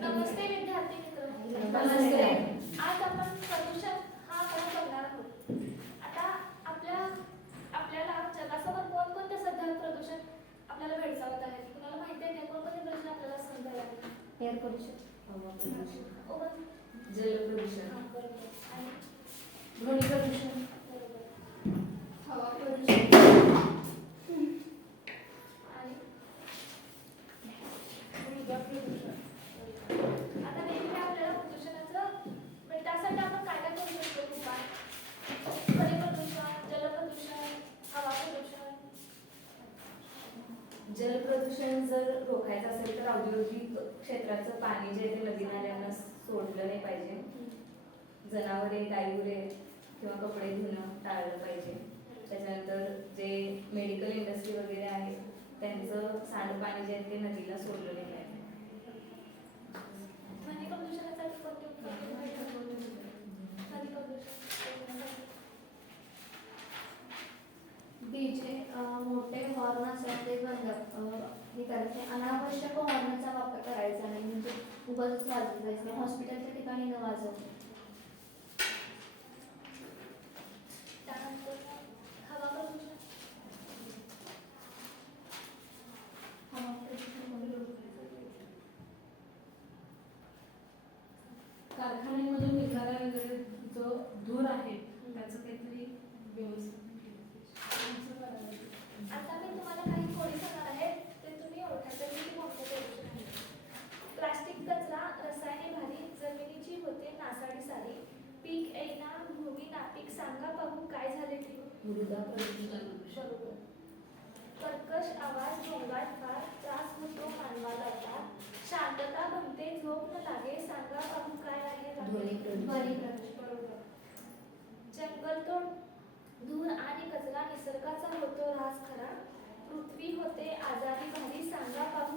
नमस्ते विद्यार्थी मित्र. आज आपण प्रदूषण हा क्रम बघणार आहोत आता आपल्या आपल्याला जगासमोर कोणकोणते सध्या प्रदूषण आपल्याला भेडसावत कुणाला माहिती आहे का कोणकोणते प्रदूषण आपल्याला लागले? Air pollution? जल प्रदूषण. आणि ध्वनी प्रदूषण बरोबर. हवा प्रदूषण आणि मृदा प्रदूषण आता नेमके आपल्याला प्रदूषणाचं म्हणजे त्यासाठी आपण काय काय करू शकतो उपाय ध्वनी प्रदूषण जल प्रदूषण हवा प्रदूषण जल प्रदूषण जर रोखायचं असेल तर औद्योगिक क्षेत्राचं पाणी जे आहे ते नदी नाल्यांना सोडलं नाही पाहिजे. जनावरे गाईगुरे किंवा कपडे धुणं टाळलं पाहिजे. त्याच्यानंतर जे मेडिकल इंडस्ट्री वगैरे आहे त्यांचं सांडपाणी जे आहे ते नदीला सोडलं नाही पाहिजे. ते बंद हे करायचे. अनावश्यक हॉर्नचा वापर करायचा नाही म्हणजे उगाच वाजवायचं नाही. हॉस्पिटलच्या ठिकाणी न वाजवता त्यानंतर हवा प्रदूषण हवा प्रदूषण वगैरे रोखायचं. कारखान्यामधून निघणारा वगैरे जो धूर आहे त्याचं काहीतरी व्यवस्थित तुझी होते नासाडी सारी पीक ऐना भूमी नापीक सांगा पाहू काय झाले ते? मृदा कर्कश आवाज भोंगाट फार त्रास होतो मानवा आता. शांतता बनते झोप न लागे सांगा पाहू काय आहे जंगल तोड धूर आणि कचरा निसर्गाचा होतो रास खरा. पृथ्वी होते आजारी भारी सांगा पाहू